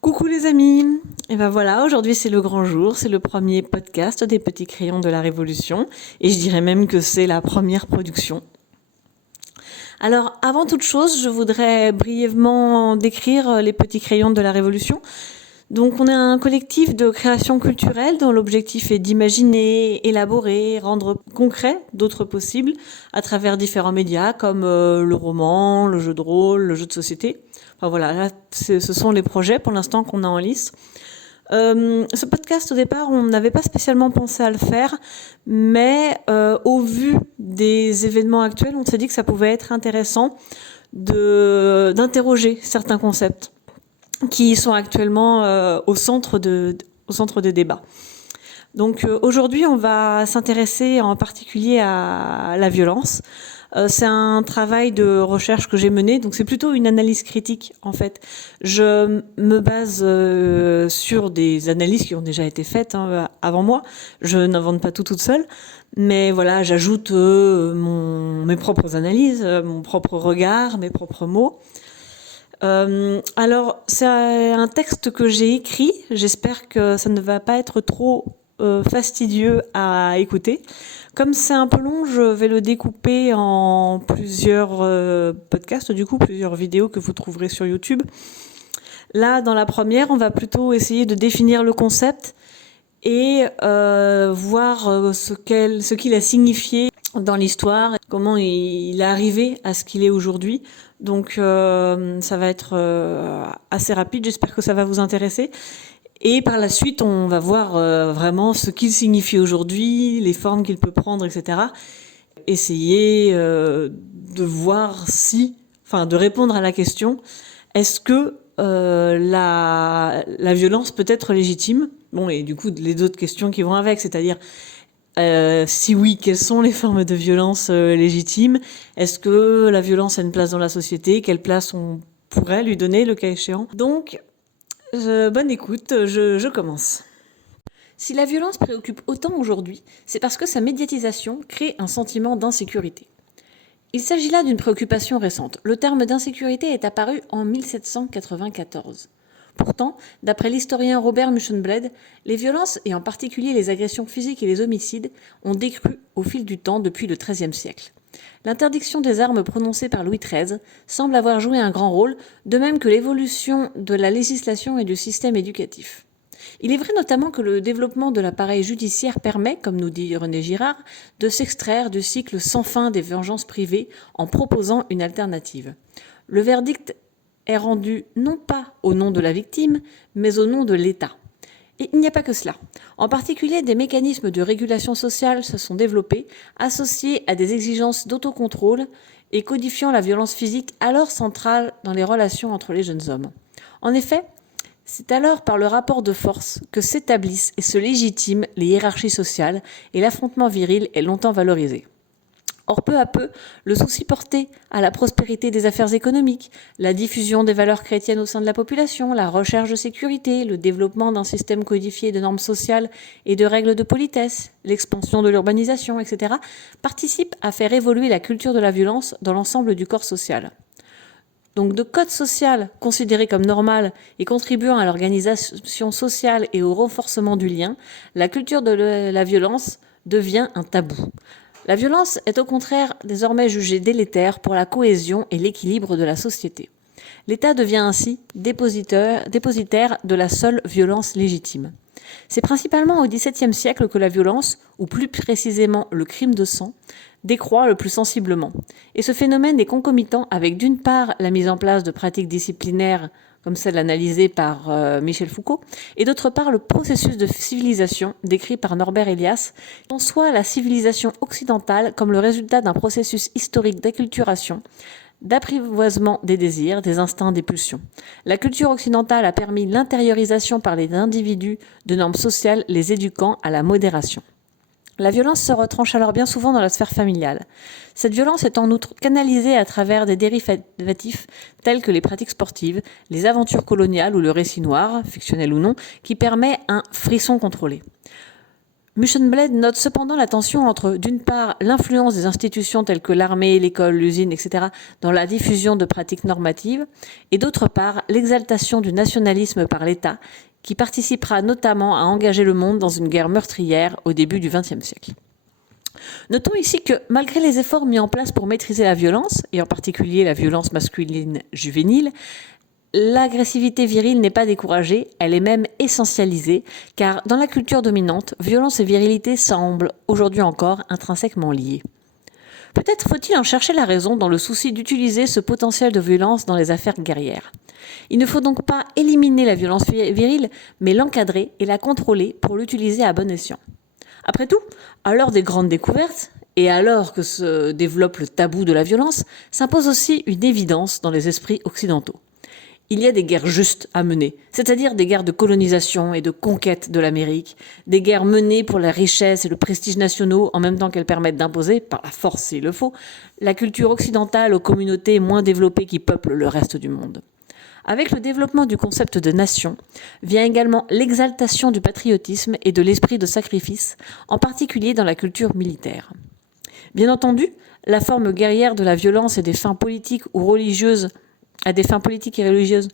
Coucou les amis. Et ben voilà, aujourd'hui c'est le grand jour, c'est le premier podcast des Petits Crayons de la Révolution, et je dirais même que c'est la première production. Alors avant toute chose, je voudrais brièvement décrire les Petits Crayons de la Révolution. Donc on est un collectif de création culturelle dont l'objectif est d'imaginer, élaborer, rendre concret d'autres possibles à travers différents médias comme le roman, le jeu de rôle, le jeu de société. Enfin voilà, là, ce sont les projets pour l'instant qu'on a en lice. Ce podcast, au départ, on n'avait pas spécialement pensé à le faire, mais au vu des événements actuels, on s'est dit que ça pouvait être intéressant d'interroger certains concepts qui sont actuellement au centre des débats. Donc aujourd'hui, on va s'intéresser en particulier à la violence. C'est un travail de recherche que j'ai mené, donc c'est plutôt une analyse critique en fait. Je me base sur des analyses qui ont déjà été faites avant moi. Je n'invente pas tout toute seule, mais voilà, j'ajoute mes propres analyses, mon propre regard, mes propres mots. Alors, c'est un texte que j'ai écrit. J'espère que ça ne va pas être trop fastidieux à écouter. Comme c'est un peu long, je vais le découper en plusieurs podcasts, du coup, plusieurs vidéos que vous trouverez sur YouTube. Là, dans la première, on va plutôt essayer de définir le concept et voir ce qu'il a signifié dans l'histoire, comment il est arrivé à ce qu'il est aujourd'hui. Donc ça va être assez rapide, j'espère que ça va vous intéresser. Et par la suite, on va voir vraiment ce qu'il signifie aujourd'hui, les formes qu'il peut prendre, etc. Essayer de voir de répondre à la question, est-ce que la violence peut être légitime? Bon, et du coup, les autres questions qui vont avec, c'est-à-dire, si oui, quelles sont les formes de violence légitimes? Est-ce que la violence a une place dans la société? Quelle place on pourrait lui donner, le cas échéant? Donc, bonne écoute, je commence. Si la violence préoccupe autant aujourd'hui, c'est parce que sa médiatisation crée un sentiment d'insécurité. Il s'agit là d'une préoccupation récente. Le terme d'insécurité est apparu en 1794. Pourtant, d'après l'historien Robert Muschenbled, les violences, et en particulier les agressions physiques et les homicides, ont décru au fil du temps depuis le XIIIe siècle. L'interdiction des armes prononcée par Louis XIII semble avoir joué un grand rôle, de même que l'évolution de la législation et du système éducatif. Il est vrai notamment que le développement de l'appareil judiciaire permet, comme nous dit René Girard, de s'extraire du cycle sans fin des vengeances privées en proposant une alternative. Le verdict est rendu non pas au nom de la victime, mais au nom de l'État. Et il n'y a pas que cela. En particulier, des mécanismes de régulation sociale se sont développés, associés à des exigences d'autocontrôle et codifiant la violence physique alors centrale dans les relations entre les jeunes hommes. En effet, c'est alors par le rapport de force que s'établissent et se légitiment les hiérarchies sociales et l'affrontement viril est longtemps valorisé. Or, peu à peu, le souci porté à la prospérité des affaires économiques, la diffusion des valeurs chrétiennes au sein de la population, la recherche de sécurité, le développement d'un système codifié de normes sociales et de règles de politesse, l'expansion de l'urbanisation, etc., participent à faire évoluer la culture de la violence dans l'ensemble du corps social. Donc de code social considéré comme normal et contribuant à l'organisation sociale et au renforcement du lien, la culture de la violence devient un tabou. La violence est au contraire désormais jugée délétère pour la cohésion et l'équilibre de la société. L'État devient ainsi dépositaire de la seule violence légitime. C'est principalement au XVIIe siècle que la violence, ou plus précisément le crime de sang, décroît le plus sensiblement. Et ce phénomène est concomitant avec d'une part la mise en place de pratiques disciplinaires comme celle analysée par Michel Foucault, et d'autre part le processus de civilisation décrit par Norbert Elias, qui conçoit la civilisation occidentale comme le résultat d'un processus historique d'acculturation, d'apprivoisement des désirs, des instincts, des pulsions. La culture occidentale a permis l'intériorisation par les individus de normes sociales les éduquant à la modération. La violence se retranche alors bien souvent dans la sphère familiale. Cette violence est en outre canalisée à travers des dérivatifs tels que les pratiques sportives, les aventures coloniales ou le récit noir, fictionnel ou non, qui permet un frisson contrôlé. Muschenbled note cependant la tension entre, d'une part, l'influence des institutions telles que l'armée, l'école, l'usine, etc., dans la diffusion de pratiques normatives, et d'autre part, l'exaltation du nationalisme par l'État, qui participera notamment à engager le monde dans une guerre meurtrière au début du XXe siècle. Notons ici que, malgré les efforts mis en place pour maîtriser la violence, et en particulier la violence masculine juvénile, l'agressivité virile n'est pas découragée, elle est même essentialisée, car dans la culture dominante, violence et virilité semblent, aujourd'hui encore, intrinsèquement liées. Peut-être faut-il en chercher la raison dans le souci d'utiliser ce potentiel de violence dans les affaires guerrières. Il ne faut donc pas éliminer la violence virile, mais l'encadrer et la contrôler pour l'utiliser à bon escient. Après tout, à l'heure des grandes découvertes, et alors que se développe le tabou de la violence, s'impose aussi une évidence dans les esprits occidentaux. Il y a des guerres justes à mener, c'est-à-dire des guerres de colonisation et de conquête de l'Amérique, des guerres menées pour la richesse et le prestige nationaux en même temps qu'elles permettent d'imposer, par la force s'il le faut, la culture occidentale aux communautés moins développées qui peuplent le reste du monde. Avec le développement du concept de nation, vient également l'exaltation du patriotisme et de l'esprit de sacrifice, en particulier dans la culture militaire. Bien entendu, la forme guerrière de la violence et des fins politiques ou religieuses à des fins politiques et religieuses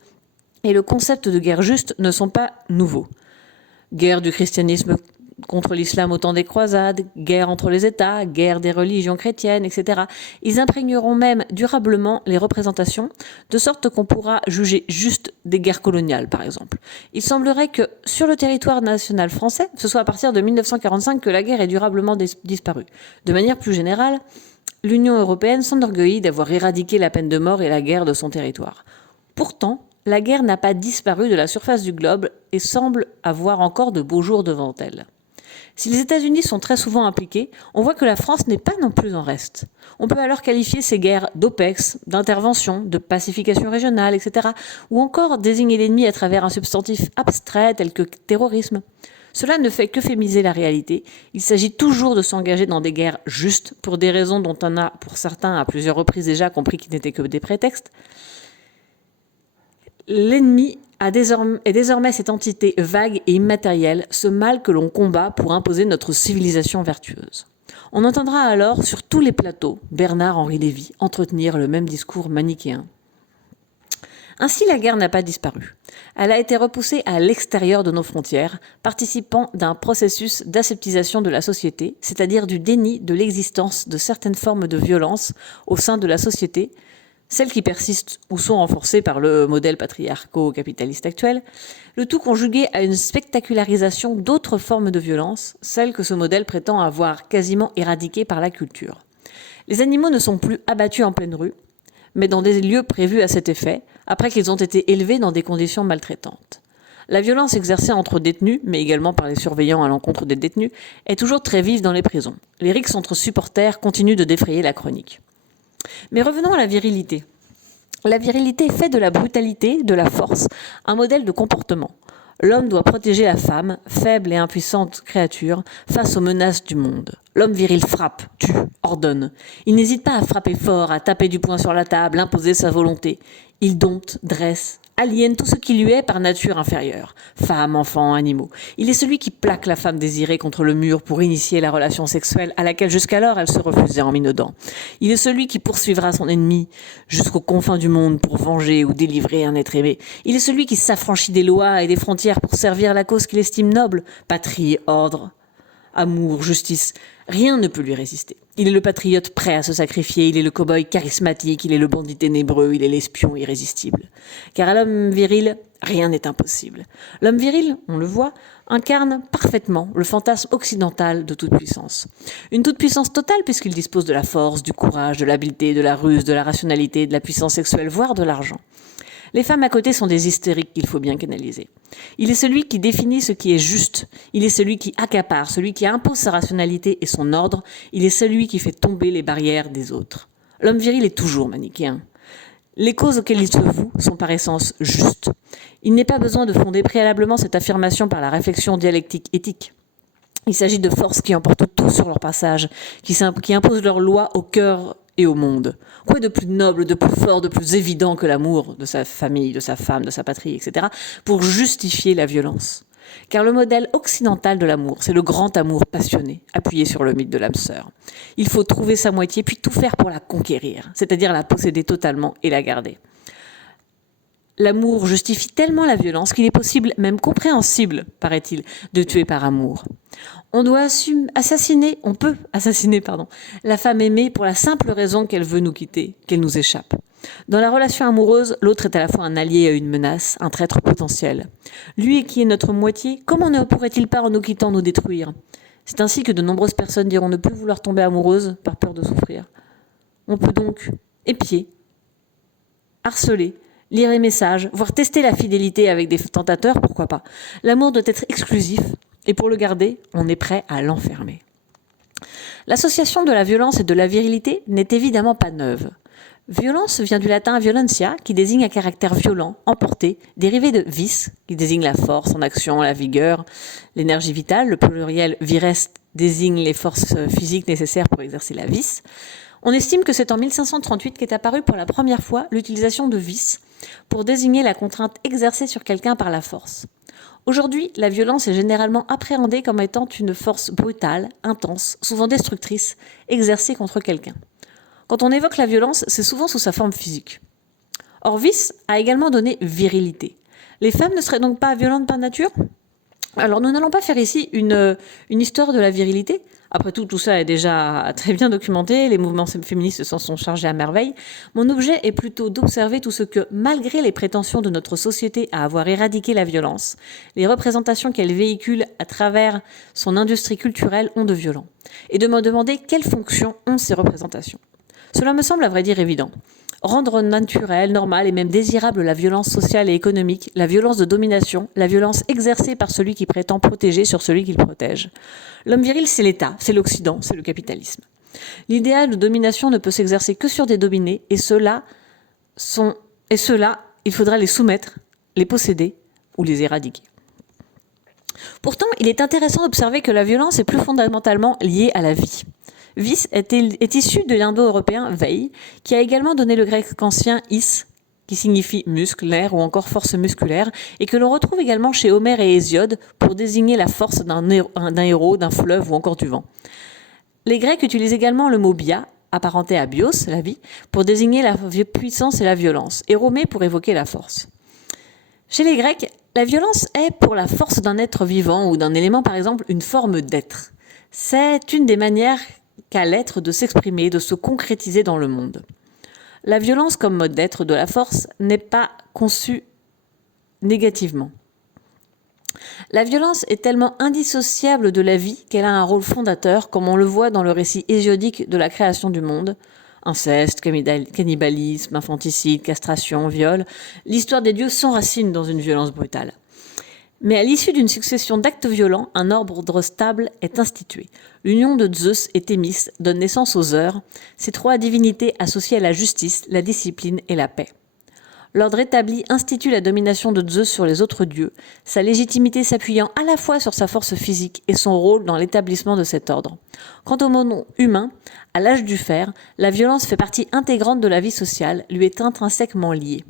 et le concept de guerre juste ne sont pas nouveaux. Guerre du christianisme contre l'islam au temps des croisades, guerre entre les États, guerre des religions chrétiennes, etc. Ils imprégneront même durablement les représentations, de sorte qu'on pourra juger juste des guerres coloniales, par exemple. Il semblerait que, sur le territoire national français, ce soit à partir de 1945 que la guerre est durablement disparue. De manière plus générale, l'Union européenne s'enorgueillit d'avoir éradiqué la peine de mort et la guerre de son territoire. Pourtant, la guerre n'a pas disparu de la surface du globe et semble avoir encore de beaux jours devant elle. Si les États-Unis sont très souvent impliqués, on voit que la France n'est pas non plus en reste. On peut alors qualifier ces guerres d'OPEX, d'intervention, de pacification régionale, etc., ou encore désigner l'ennemi à travers un substantif abstrait tel que terrorisme. Cela ne fait que féminiser la réalité. Il s'agit toujours de s'engager dans des guerres justes, pour des raisons dont on a, pour certains, à plusieurs reprises déjà compris qu'ils n'étaient que des prétextes. L'ennemi est désormais cette entité vague et immatérielle, ce mal que l'on combat pour imposer notre civilisation vertueuse. On entendra alors sur tous les plateaux Bernard-Henri Lévy entretenir le même discours manichéen. Ainsi, la guerre n'a pas disparu. Elle a été repoussée à l'extérieur de nos frontières, participant d'un processus d'aseptisation de la société, c'est-à-dire du déni de l'existence de certaines formes de violence au sein de la société, celles qui persistent ou sont renforcées par le modèle patriarco-capitaliste actuel, le tout conjugué à une spectacularisation d'autres formes de violence, celles que ce modèle prétend avoir quasiment éradiquées par la culture. Les animaux ne sont plus abattus en pleine rue, mais dans des lieux prévus à cet effet, après qu'ils ont été élevés dans des conditions maltraitantes. La violence exercée entre détenus, mais également par les surveillants à l'encontre des détenus, est toujours très vive dans les prisons. Les rixes entre supporters continuent de défrayer la chronique. Mais revenons à la virilité. La virilité fait de la brutalité, de la force, un modèle de comportement. L'homme doit protéger la femme, faible et impuissante créature, face aux menaces du monde. L'homme viril frappe, tue, ordonne. Il n'hésite pas à frapper fort, à taper du poing sur la table, imposer sa volonté. Il dompte, dresse, aliène tout ce qui lui est par nature inférieure. Femmes, enfants, animaux. Il est celui qui plaque la femme désirée contre le mur pour initier la relation sexuelle à laquelle jusqu'alors elle se refusait en minaudant. Il est celui qui poursuivra son ennemi jusqu'aux confins du monde pour venger ou délivrer un être aimé. Il est celui qui s'affranchit des lois et des frontières pour servir la cause qu'il estime noble. Patrie, ordre, amour, justice. Rien ne peut lui résister. Il est le patriote prêt à se sacrifier, il est le cow-boy charismatique, il est le bandit ténébreux, il est l'espion irrésistible. Car à l'homme viril, rien n'est impossible. L'homme viril, on le voit, incarne parfaitement le fantasme occidental de toute puissance. Une toute-puissance totale puisqu'il dispose de la force, du courage, de l'habileté, de la ruse, de la rationalité, de la puissance sexuelle, voire de l'argent. Les femmes à côté sont des hystériques qu'il faut bien canaliser. Il est celui qui définit ce qui est juste. Il est celui qui accapare, celui qui impose sa rationalité et son ordre. Il est celui qui fait tomber les barrières des autres. L'homme viril est toujours manichéen. Les causes auxquelles il se voue sont par essence justes. Il n'est pas besoin de fonder préalablement cette affirmation par la réflexion dialectique éthique. Il s'agit de forces qui emportent tout sur leur passage, qui imposent leurs lois au cœur et au monde. Quoi de plus noble, de plus fort, de plus évident que l'amour de sa famille, de sa femme, de sa patrie, etc., pour justifier la violence? Car le modèle occidental de l'amour, c'est le grand amour passionné, appuyé sur le mythe de l'âme sœur. Il faut trouver sa moitié, puis tout faire pour la conquérir, c'est-à-dire la posséder totalement et la garder. L'amour justifie tellement la violence qu'il est possible, même compréhensible, paraît-il, de tuer par amour. On peut assassiner, la femme aimée pour la simple raison qu'elle veut nous quitter, qu'elle nous échappe. Dans la relation amoureuse, l'autre est à la fois un allié et une menace, un traître potentiel. Lui qui est notre moitié, comment ne pourrait-il pas en nous quittant nous détruire? C'est ainsi que de nombreuses personnes diront ne plus vouloir tomber amoureuses par peur de souffrir. On peut donc épier, harceler, lire les messages, voire tester la fidélité avec des tentateurs, pourquoi pas. L'amour doit être exclusif, et pour le garder, on est prêt à l'enfermer. L'association de la violence et de la virilité n'est évidemment pas neuve. Violence vient du latin violentia, qui désigne un caractère violent, emporté, dérivé de vis, qui désigne la force en action, la vigueur, l'énergie vitale. Le pluriel vires désigne les forces physiques nécessaires pour exercer la vis. On estime que c'est en 1538 qu'est apparue pour la première fois l'utilisation de vis pour désigner la contrainte exercée sur quelqu'un par la force. Aujourd'hui, la violence est généralement appréhendée comme étant une force brutale, intense, souvent destructrice, exercée contre quelqu'un. Quand on évoque la violence, c'est souvent sous sa forme physique. Or, vis a également donné virilité. Les femmes ne seraient donc pas violentes par nature ? Alors, nous n'allons pas faire ici une histoire de la virilité. Après tout ça est déjà très bien documenté, les mouvements féministes s'en sont chargés à merveille. Mon objet est plutôt d'observer tout ce que, malgré les prétentions de notre société à avoir éradiqué la violence, les représentations qu'elle véhicule à travers son industrie culturelle ont de violent, et de me demander quelles fonctions ont ces représentations. Cela me semble à vrai dire évident. Rendre naturelle, normale et même désirable la violence sociale et économique, la violence de domination, la violence exercée par celui qui prétend protéger sur celui qu'il protège. L'homme viril, c'est l'État, c'est l'Occident, c'est le capitalisme. L'idéal de domination ne peut s'exercer que sur des dominés, et ceux-là, il faudra les soumettre, les posséder ou les éradiquer. Pourtant, il est intéressant d'observer que la violence est plus fondamentalement liée à la vie. Vis est issu de l'indo-européen vei, qui a également donné le grec ancien is, qui signifie muscle, nerf ou encore force musculaire, et que l'on retrouve également chez Homère et Hésiode pour désigner la force d'un héros, d'un fleuve ou encore du vent. Les Grecs utilisent également le mot bia, apparenté à bios, la vie, pour désigner la puissance et la violence, et romé pour évoquer la force. Chez les Grecs, la violence est pour la force d'un être vivant ou d'un élément, par exemple, une forme d'être. C'est une des manières qu'a l'être de s'exprimer, de se concrétiser dans le monde. La violence comme mode d'être de la force n'est pas conçue négativement. La violence est tellement indissociable de la vie qu'elle a un rôle fondateur, comme on le voit dans le récit hésiodique de la création du monde. Inceste, cannibalisme, infanticide, castration, viol. L'histoire des dieux s'enracine dans une violence brutale. Mais à l'issue d'une succession d'actes violents, un ordre stable est institué. L'union de Zeus et Thémis donne naissance aux Heures, ces trois divinités associées à la justice, la discipline et la paix. L'ordre établi institue la domination de Zeus sur les autres dieux, sa légitimité s'appuyant à la fois sur sa force physique et son rôle dans l'établissement de cet ordre. Quant au monde humain, à l'âge du fer, la violence fait partie intégrante de la vie sociale, lui est intrinsèquement liée.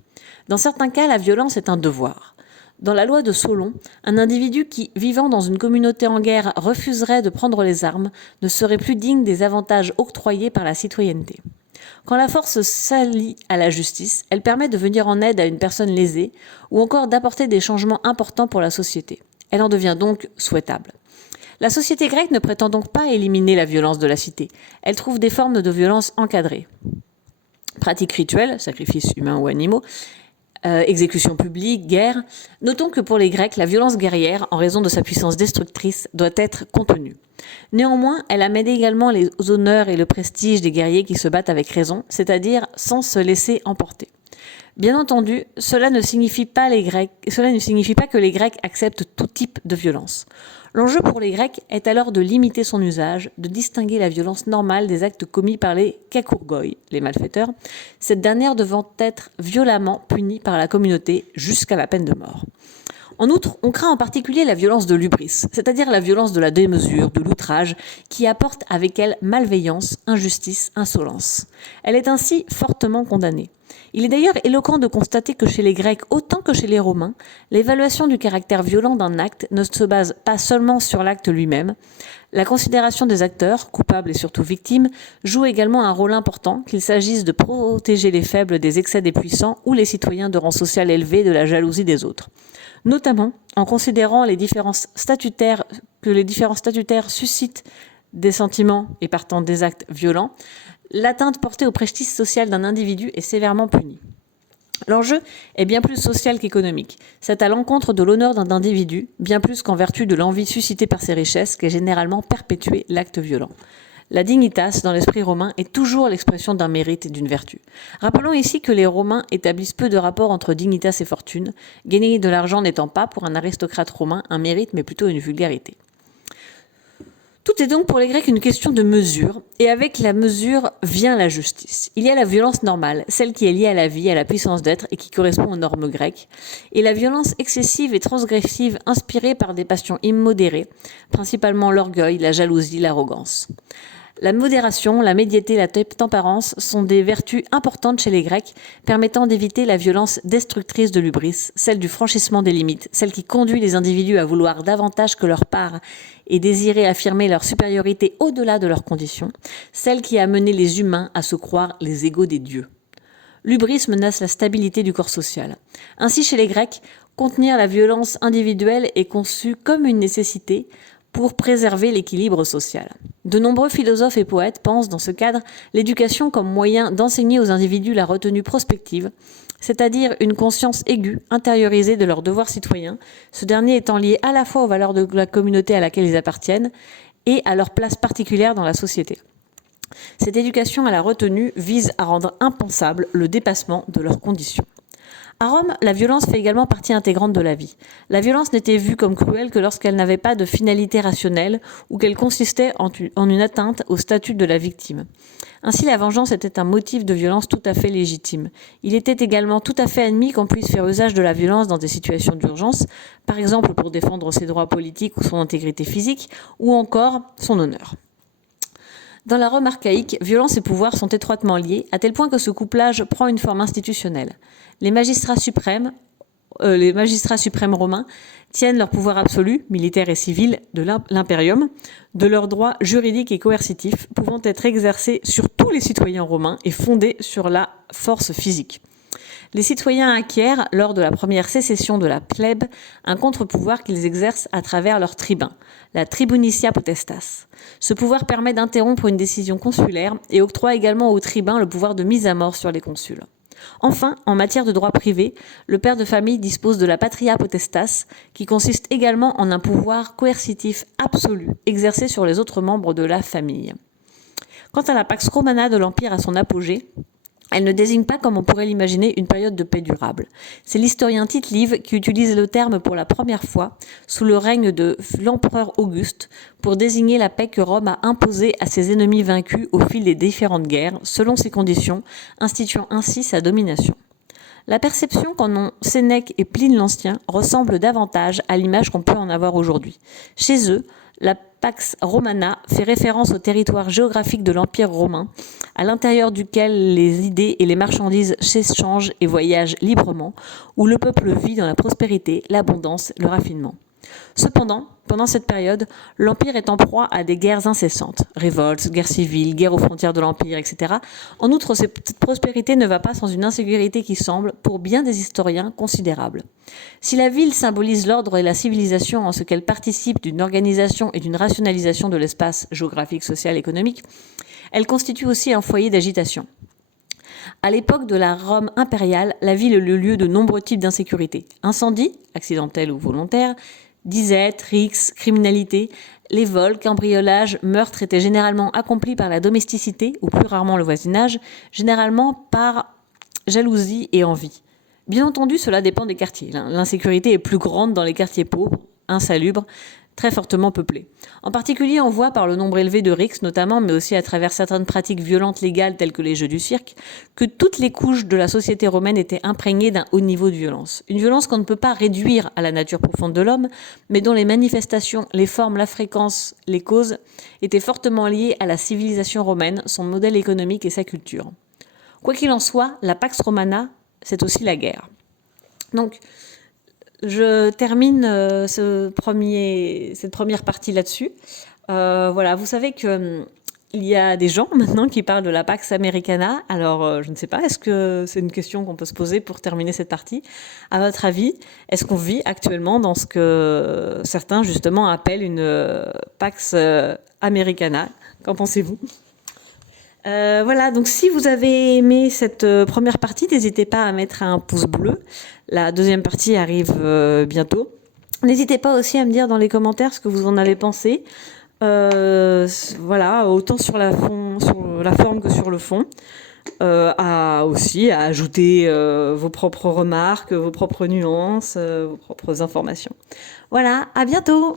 Dans certains cas, la violence est un devoir. Dans la loi de Solon, un individu qui, vivant dans une communauté en guerre, refuserait de prendre les armes, ne serait plus digne des avantages octroyés par la citoyenneté. Quand la force s'allie à la justice, elle permet de venir en aide à une personne lésée ou encore d'apporter des changements importants pour la société. Elle en devient donc souhaitable. La société grecque ne prétend donc pas éliminer la violence de la cité. Elle trouve des formes de violence encadrées. Pratiques rituelles, sacrifices humains ou animaux, exécution publique, guerre. Notons que pour les Grecs, la violence guerrière, en raison de sa puissance destructrice, doit être contenue. Néanmoins, elle amène également les honneurs et le prestige des guerriers qui se battent avec raison, c'est-à-dire sans se laisser emporter. Bien entendu, cela ne signifie pas que les Grecs acceptent tout type de violence. L'enjeu pour les Grecs est alors de limiter son usage, de distinguer la violence normale des actes commis par les kakourgoi, les malfaiteurs, cette dernière devant être violemment punie par la communauté jusqu'à la peine de mort. En outre, on craint en particulier la violence de l'hubris, c'est-à-dire la violence de la démesure, de l'outrage, qui apporte avec elle malveillance, injustice, insolence. Elle est ainsi fortement condamnée. Il est d'ailleurs éloquent de constater que chez les Grecs, autant que chez les Romains, l'évaluation du caractère violent d'un acte ne se base pas seulement sur l'acte lui-même. La considération des acteurs, coupables et surtout victimes, joue également un rôle important, qu'il s'agisse de protéger les faibles des excès des puissants ou les citoyens de rang social élevé de la jalousie des autres. Notamment en considérant que les différences statutaires suscitent des sentiments et partant des actes violents, l'atteinte portée au prestige social d'un individu est sévèrement punie. L'enjeu est bien plus social qu'économique. C'est à l'encontre de l'honneur d'un individu, bien plus qu'en vertu de l'envie suscitée par ses richesses, qu'est généralement perpétué l'acte violent. La dignitas, dans l'esprit romain, est toujours l'expression d'un mérite et d'une vertu. Rappelons ici que les Romains établissent peu de rapport entre dignitas et fortune, gagner de l'argent n'étant pas, pour un aristocrate romain, un mérite, mais plutôt une vulgarité. Tout est donc pour les Grecs une question de mesure, et avec la mesure vient la justice. Il y a la violence normale, celle qui est liée à la vie, à la puissance d'être et qui correspond aux normes grecques, et la violence excessive et transgressive inspirée par des passions immodérées, principalement l'orgueil, la jalousie, l'arrogance. La modération, la médiété, la tempérance sont des vertus importantes chez les Grecs, permettant d'éviter la violence destructrice de l'hubris, celle du franchissement des limites, celle qui conduit les individus à vouloir davantage que leur part et désirer affirmer leur supériorité au-delà de leurs conditions, celle qui a mené les humains à se croire les égaux des dieux. L'hubris menace la stabilité du corps social. Ainsi, chez les Grecs, contenir la violence individuelle est conçu comme une nécessité pour préserver l'équilibre social. De nombreux philosophes et poètes pensent dans ce cadre l'éducation comme moyen d'enseigner aux individus la retenue prospective, c'est-à-dire une conscience aiguë, intériorisée de leurs devoirs citoyens, ce dernier étant lié à la fois aux valeurs de la communauté à laquelle ils appartiennent et à leur place particulière dans la société. Cette éducation à la retenue vise à rendre impensable le dépassement de leurs conditions. À Rome, la violence fait également partie intégrante de la vie. La violence n'était vue comme cruelle que lorsqu'elle n'avait pas de finalité rationnelle ou qu'elle consistait en une atteinte au statut de la victime. Ainsi, la vengeance était un motif de violence tout à fait légitime. Il était également tout à fait admis qu'on puisse faire usage de la violence dans des situations d'urgence, par exemple pour défendre ses droits politiques ou son intégrité physique, ou encore son honneur. Dans la Rome archaïque, violence et pouvoir sont étroitement liés, à tel point que ce couplage prend une forme institutionnelle. Les magistrats suprêmes romains tiennent leur pouvoir absolu, militaire et civil, de l'impérium, de leurs droits juridiques et coercitifs, pouvant être exercés sur tous les citoyens romains et fondés sur la force physique. Les citoyens acquièrent, lors de la première sécession de la plèbe, un contre-pouvoir qu'ils exercent à travers leur tribun, la tribunicia potestas. Ce pouvoir permet d'interrompre une décision consulaire et octroie également aux tribuns le pouvoir de mise à mort sur les consuls. Enfin, en matière de droit privé, le père de famille dispose de la patria potestas, qui consiste également en un pouvoir coercitif absolu exercé sur les autres membres de la famille. Quant à la Pax Romana de l'Empire à son apogée, elle ne désigne pas, comme on pourrait l'imaginer, une période de paix durable. C'est l'historien Tite Live qui utilise le terme pour la première fois, sous le règne de l'empereur Auguste, pour désigner la paix que Rome a imposée à ses ennemis vaincus au fil des différentes guerres, selon ses conditions, instituant ainsi sa domination. La perception qu'en ont Sénèque et Pline l'Ancien ressemble davantage à l'image qu'on peut en avoir aujourd'hui. Chez eux, la Pax Romana fait référence au territoire géographique de l'Empire romain, à l'intérieur duquel les idées et les marchandises s'échangent et voyagent librement, où le peuple vit dans la prospérité, l'abondance, le raffinement. Cependant, pendant cette période, l'Empire est en proie à des guerres incessantes, révoltes, guerres civiles, guerres aux frontières de l'Empire, etc. En outre, cette prospérité ne va pas sans une insécurité qui semble, pour bien des historiens, considérable. Si la ville symbolise l'ordre et la civilisation en ce qu'elle participe d'une organisation et d'une rationalisation de l'espace géographique, social, économique, elle constitue aussi un foyer d'agitation. À l'époque de la Rome impériale, la ville est le lieu de nombreux types d'insécurité. Incendies, accidentels ou volontaires, disettes, rixes, criminalité, les vols, cambriolages, meurtres étaient généralement accomplis par la domesticité, ou plus rarement le voisinage, généralement par jalousie et envie. Bien entendu, cela dépend des quartiers. L'insécurité est plus grande dans les quartiers pauvres, insalubres, très fortement peuplés. En particulier, on voit par le nombre élevé de rixes notamment, mais aussi à travers certaines pratiques violentes légales telles que les jeux du cirque, que toutes les couches de la société romaine étaient imprégnées d'un haut niveau de violence. Une violence qu'on ne peut pas réduire à la nature profonde de l'homme, mais dont les manifestations, les formes, la fréquence, les causes étaient fortement liées à la civilisation romaine, son modèle économique et sa culture. Quoi qu'il en soit, la Pax Romana, c'est aussi la guerre. Donc, je termine cette première partie là-dessus. Voilà, vous savez que il y a des gens maintenant qui parlent de la Pax Americana. Alors, je ne sais pas, est-ce que c'est une question qu'on peut se poser pour terminer cette partie? À votre avis, est-ce qu'on vit actuellement dans ce que certains justement appellent une Pax Americana? Qu'en pensez-vous? Voilà, donc si vous avez aimé cette première partie, n'hésitez pas à mettre un pouce bleu. La deuxième partie arrive bientôt. N'hésitez pas aussi à me dire dans les commentaires ce que vous en avez pensé. Voilà, autant sur la forme que sur le fond. Aussi à ajouter vos propres remarques, vos propres nuances, vos propres informations. Voilà, à bientôt!